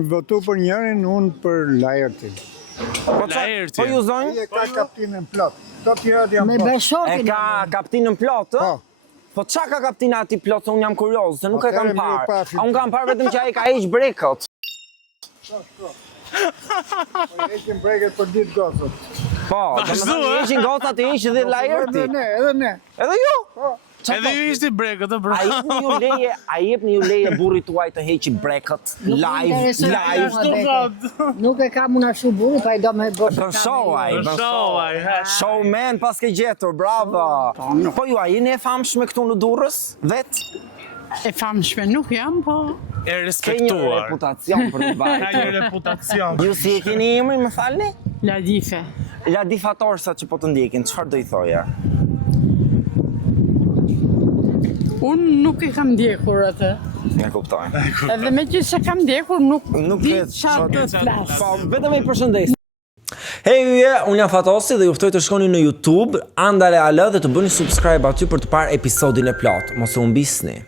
kemi votu për njërin, unë për Laertin. Po ju zonjë? Ai e ka kaptinën plot. Këto tjerat janë Me plot. beshokin. E ka kaptinën plot, ë? Po qa ka kaptina ati plot, se unë jam kurioz, se nuk e kam Atëherë mirë parë. pafshim. A unë kam parë vetëm që ai ka heq brekët. Po heqin breket për ditë gocët. Po, do të thonë heqin gocat e heq dhe Laerti. Edhe ne. Edhe ju? Edhe ju ishte brekët, bro. A jepni ju leje burrit tuaj të heqi brekët live. Nuk e kam unë ashtu burri, pa i do me bosh. Bën show, showman pas ke gjetur, bravo. Po ju a jeni e famshme këtu në Durrës, vet? E famshme nuk jam, po... E Ke një respektuar. reputacion për të Ka një bajtë. reputacion. Ju si e keni emrin, më falni? Ladife. Ladifatorsa që po të ndjekin, çfarë do i thoja? Unë nuk e kam ndjekur atë. Ja kuptoj. Edhe me që se kam ndjekur, nuk di e çfarë të flas. Po, vetëm e përshëndes. Hey yje, unë jam Fatosi dhe ju ftoj të shkoni në YouTube, Andale Ale dhe të bëni subscribe aty për të parë episodin e plot. Mos u humbisni.